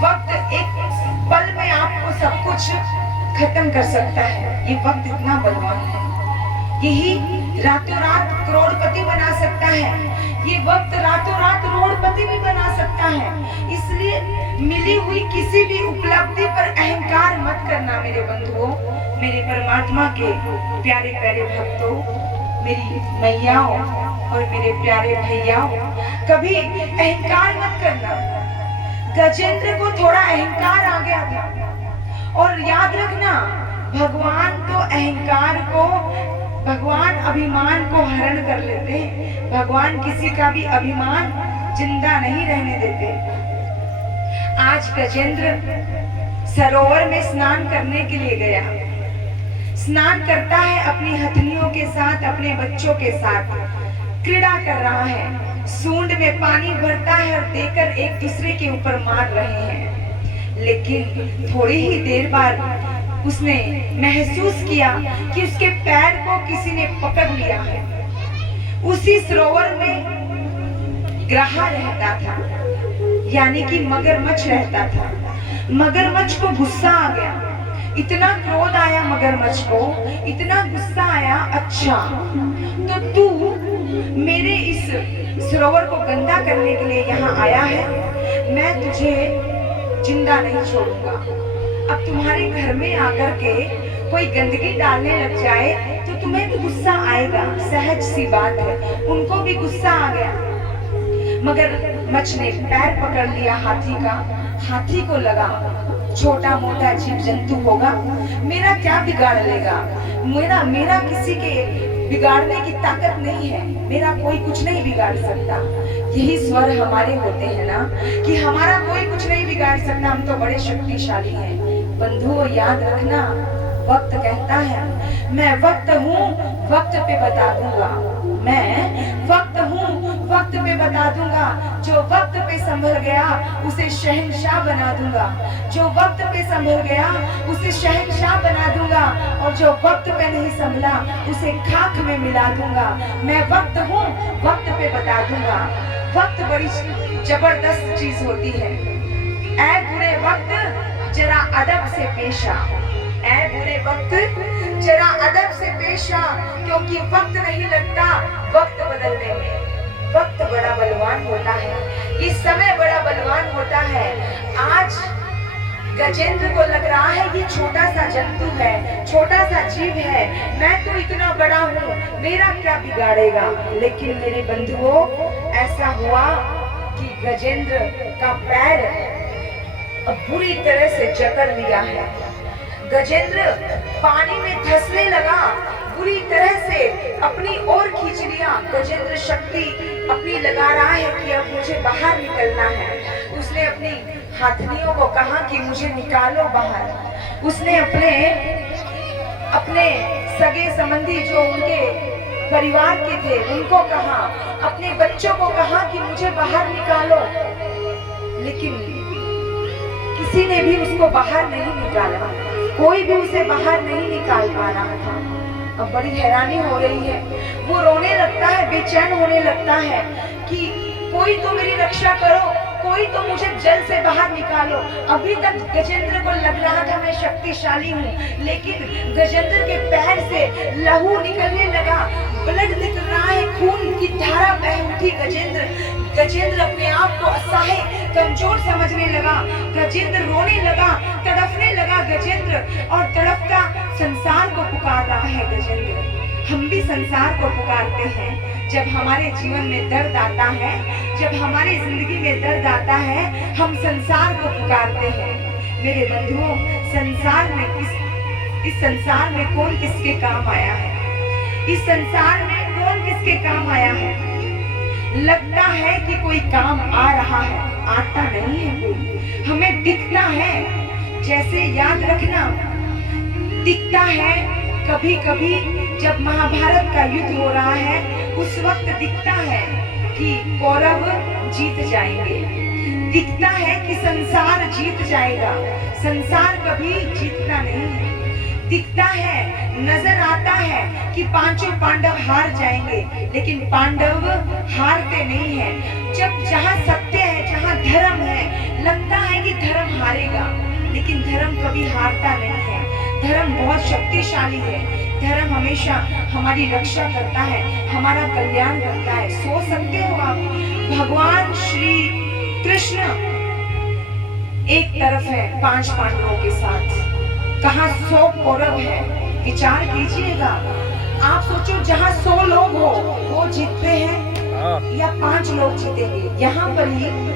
वक्त एक पल में आपको सब कुछ खत्म कर सकता है। ये वक्त इतना बलवान है, यही रातों रात करोड़पति बना सकता है। ये वक्त रातों रात करोड़पति भी बना सकता है। इसलिए मिली हुई किसी भी उपलब्धि पर अहंकार मत करना मेरे बंधुओं, मेरे परमात्मा के प्यारे प्यारे भक्तों, मेरी मैयाओं और मेरे प्यारे भैयाओं, कभी अहंकार मत करना। गजेंद्र को थोड़ा अहंकार आ गया था। और याद रखना, भगवान तो अहंकार को, भगवान अभिमान को हरण कर लेते। भगवान किसी का भी अभिमान जिंदा नहीं रहने देते। आज गजेंद्र सरोवर में स्नान करने के लिए गया। स्नान करता है अपनी हथनियों के साथ, अपने बच्चों के साथ क्रीड़ा कर रहा है। सूंड में पानी भरता है और देकर एक दूसरे के ऊपर मार रहे हैं। लेकिन थोड़ी ही देर बाद उसने महसूस किया कि उसके पैर को किसी ने पकड़ लिया है। उसी सरोवर में ग्राहा रहता था, यानी कि मगरमच्छ रहता था। मगरमच्छ को गुस्सा आ गया, इतना क्रोध आया मगरमच्छ को, इतना गुस्सा आया, अच्छा तो तू मेरे इस सरोवर को गंदा करने के लिए यहाँ आया है, मैं तुझे जिंदा नहीं छोड़ूंगा। अब तुम्हारे घर में आकर के कोई गंदगी डालने लग जाए तो तुम्हें भी गुस्सा आएगा, सहज सी बात है। उनको भी गुस्सा आ गया। मगरमच्छ ने पैर पकड़ लिया हाथी का। हाथी को लगा छोटा मोटा जीव जंतु होगा, मेरा क्या बिगाड़ लेगा, मेरा किसी के बिगाड़ने की ताकत नहीं है, मेरा कोई कुछ नहीं बिगाड़ सकता। यही स्वर हमारे होते हैं ना, कि हमारा कोई कुछ नहीं बिगाड़ सकता, हम तो बड़े शक्तिशाली हैं। बंधुओं याद रखना, वक्त कहता है मैं वक्त हूँ, वक्त पे बता दूंगा, मैं वक्त हूँ, वक्त पे बता दूंगा। जो वक्त पे संभल गया उसे शहंशाह बना दूंगा, जो वक्त पे संभल गया उसे शहंशाह बना दूंगा, और जो वक्त पे नहीं संभला उसे खाक में मिला दूंगा। मैं वक्त हूँ, वक्त पे बता दूंगा। वक्त बड़ी जबरदस्त चीज होती है। ऐ बुरे वक्त जरा अदब से पेश आ, ऐ बुरे वक्त जरा अदब से पेश आ, क्योंकि वक्त नहीं लगता वक्त बदलने में। वक्त बड़ा बलवान होता है, ये समय बड़ा बलवान होता है। आज गजेंद्र को लग रहा है ये छोटा सा जंतु है, छोटा सा जीव है, मैं तो इतना बड़ा हूँ, मेरा क्या बिगाड़ेगा। लेकिन मेरे बंधुओं, ऐसा हुआ कि गजेंद्र का पैर अब बुरी तरह से जकड़ लिया है। गजेंद्र पानी में धंसने लगा, बुरी तरह से अपनी ओर खींच लिया। गजेंद्र शक्ति अपनी लगा रहा है कि अब मुझे बाहर निकलना है। उसने अपनी हाथनियों को कहा कि मुझे निकालो बाहर। उसने अपने सगे संबंधी जो उनके परिवार के थे उनको कहा, अपने बच्चों को कहा कि मुझे बाहर निकालो। लेकिन किसी ने भी उसको बाहर नहीं निकाला, कोई भी उसे बाहर नहीं निकाल पा रहा था। अब बड़ी हैरानी हो रही है, वो रोने लगता है, बेचैन होने लगता है कि कोई तो मेरी रक्षा करो, कोई तो मुझे जल से बाहर निकालो। अभी तक गजेंद्र को लग रहा था मैं शक्तिशाली हूँ, लेकिन गजेंद्र के पैर से लहू निकलने लगा, ब्लड निकल रहा है, खून की धारा बह उठी। गजेंद्र अपने आप को असहाय कमजोर समझने लगा। गजेंद्र रोने लगा, तड़फने लगा गजेंद्र, और तड़पता संसार को पुकार रहा है गजेंद्र। हम भी संसार को पुकारते हैं जब हमारे जीवन में दर्द आता है, जब हमारी जिंदगी में दर्द आता है, हम संसार को पुकारते हैं। मेरे बंधुओं, इस संसार में कौन किसके काम आया है? इस संसार में कौन किसके काम आया है? लगता है कि कोई काम आ रहा है, आता नहीं है कोई। हमें दिखता है, जैसे याद रखना, दिखता है कभी कभी जब महाभारत का युद्ध हो रहा है, उस वक्त दिखता है कि कौरव जीत जाएंगे, दिखता है कि संसार जीत जाएगा। संसार कभी जीतता नहीं है। दिखता है, नजर आता है कि पांचों पांडव हार जाएंगे, लेकिन पांडव हारते नहीं हैं। जब जहाँ सत्य है, जहाँ धर्म है, लगता है कि धर्म बहुत शक्तिशाली है। धर्म हमेशा हमारी रक्षा करता है, हमारा कल्याण करता है। सोच सकते हो आप, भगवान श्री कृष्ण एक तरफ है 5 पांडवों के साथ, कहाँ 100 कौरव है। विचार कीजिएगा, आप सोचो जहाँ 100 लोग हो वो जीतते हैं या 5 लोग जीतेंगे। यहाँ पर ही